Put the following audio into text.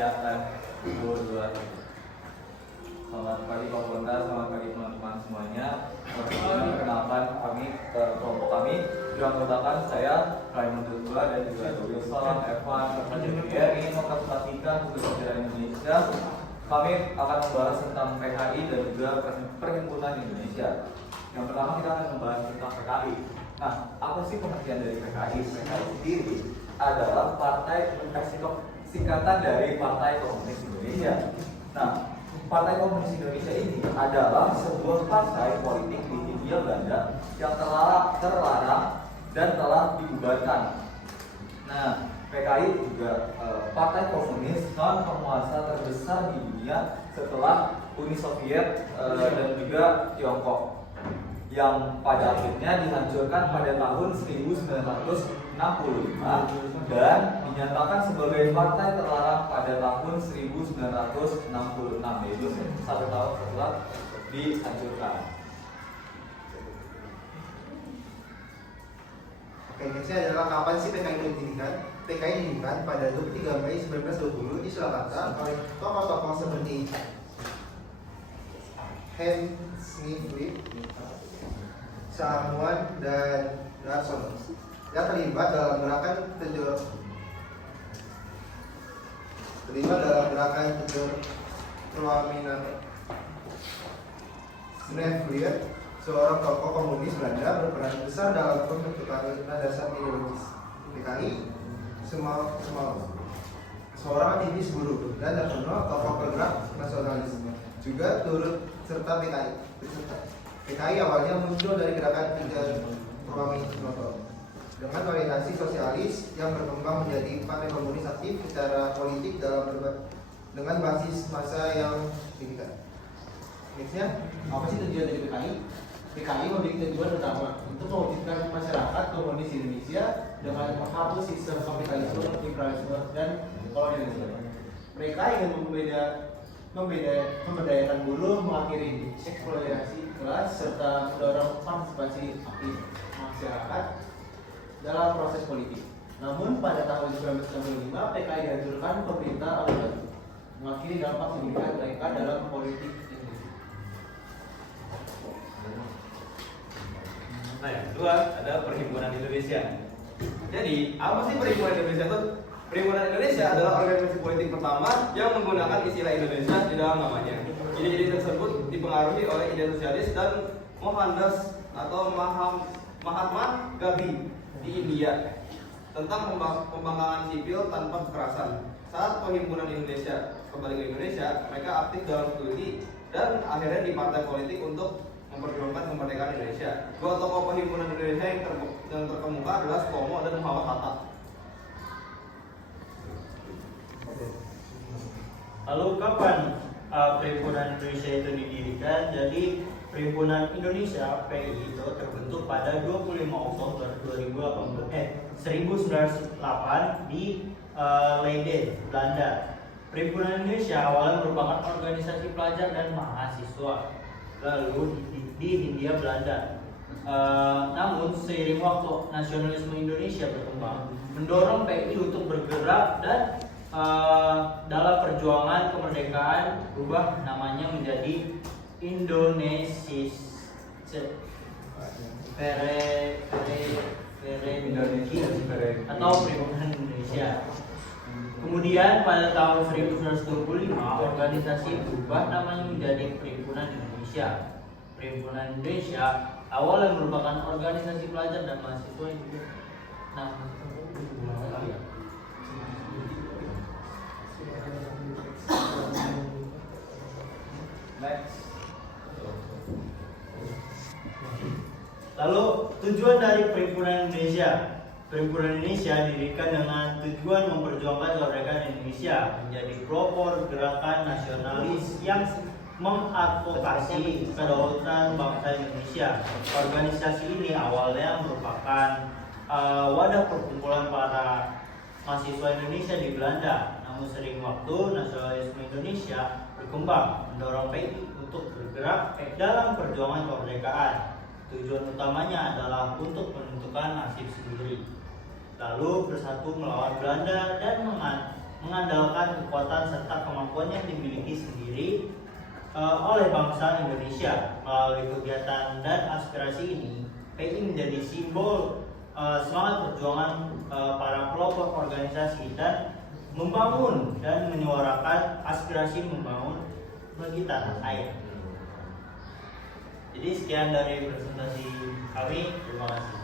saya akan dua. Selamat pagi Pak Bonda, selamat pagi teman-teman semuanya. Perkenalkan kami, kelompok kami dianggotakan saya, Raymond Dutula dan juga Wilson, Evan, serta Jepia ingin mempresentasikan untuk sejarah Indonesia. Kami akan membahas tentang PKI dan juga Perhimpunan Indonesia. Yang pertama kita akan membahas tentang PKI. Nah, apa sih pengertian dari PKI? PKI sendiri adalah partai singkatan dari Partai Komunis Indonesia. Nah, Partai Komunis Indonesia ini adalah sebuah partai politik di Hindia Belanda yang terlarang dan telah dibubarkan. Nah, PKI juga partai komunis non penguasa terbesar di dunia setelah Uni Soviet dan juga Tiongkok, yang pada akhirnya dihancurkan pada tahun 1965 dan dinyatakan sebagai partai terlarang pada tahun 1966, yaitu 1 tahun setelah dihancurkan. Oke, nextnya adalah kapan sih PKI didirikan? PKI didirikan pada 23 Mei 1920 di Surakarta oleh tokoh-tokoh seperti Hans Smith, Samuel dan Darsono yang terlibat dalam gerakan Proaminato. Snevlier, seorang tokoh komunis Belanda, berperan besar dalam pembentukan landasan ideologis PKI. Seorang aktivis buruh dan Darsono, tokoh penggerak nasionalis, juga turut serta PKI. PKI awalnya muncul dari gerakan Proaminato dengan orientasi sosialis yang berkembang menjadi partai komunis aktif secara politik dengan basis massa yang signifikan. Nextnya, apa sih tujuan dari PKI? PKI memiliki tujuan utama untuk mewujudkan masyarakat komunis Indonesia dengan menghapus sistem kapitalisme, imperialisme, dan kolonialisme. Mereka ingin memberdayakan buruh, mengakhiri eksploitasi kelas, serta mendorong partisipasi aktif masyarakat dalam proses politik. Namun pada tahun 1965 PKI dihancurkan pemerintah Orde Baru, mengakhiri dampak signifikan mereka dalam politik Indonesia. Nah, yang kedua ada Perhimpunan Indonesia. Jadi, apa sih Perhimpunan Indonesia itu? Perhimpunan Indonesia adalah organisasi politik pertama yang menggunakan istilah Indonesia di dalam namanya. Ide-ide tersebut dipengaruhi oleh ide sosialis dan Mohandas atau Mahatma Gandhi di India tentang pembangkangan sipil tanpa kekerasan. Saat Perhimpunan Indonesia kembali ke Indonesia, mereka aktif dalam studi dan akhirnya di partai politik untuk memperjuangkan kemerdekaan Indonesia. Dua tokoh Perhimpunan Indonesia yang terkemuka adalah Sutomo dan Muhammad Hatta. Lalu kapan Perhimpunan Indonesia itu didirikan? Jadi Perhimpunan Indonesia PI itu terbentuk pada 25 Oktober 1908 di Leiden, Belanda. Perhimpunan Indonesia awalnya merupakan organisasi pelajar dan mahasiswa, lalu di Hindia Belanda. Namun seiring waktu nasionalisme Indonesia berkembang, mendorong PI untuk bergerak dan dalam perjuangan kemerdekaan berubah namanya menjadi Indonesia atau Perhimpunan Indonesia. Kemudian pada tahun 1925 organisasi berubah namanya menjadi Perhimpunan Indonesia. Perhimpunan Indonesia awalnya merupakan organisasi pelajar dan mahasiswa yang juga Next. Lalu tujuan dari Perhimpunan Indonesia. Perhimpunan Indonesia didirikan dengan tujuan memperjuangkan kemerdekaan Indonesia menjadi pelopor gerakan nasionalis yang mengadvokasi kedaulatan bangsa Indonesia. Organisasi ini awalnya merupakan wadah perkumpulan para mahasiswa Indonesia di Belanda. Namun sering waktu nasionalisme Indonesia berkembang mendorong PI untuk bergerak dalam perjuangan kemerdekaan. Tujuan utamanya adalah untuk menentukan nasib sendiri, lalu bersatu melawan Belanda dan mengandalkan kekuatan serta kemampuan yang dimiliki sendiri oleh bangsa Indonesia. Melalui kegiatan dan aspirasi ini, PI menjadi simbol semangat perjuangan para pelopor organisasi dan membangun dan menyuarakan aspirasi membangun bagi tanah air. Jadi sekian dari presentasi kami, terima kasih.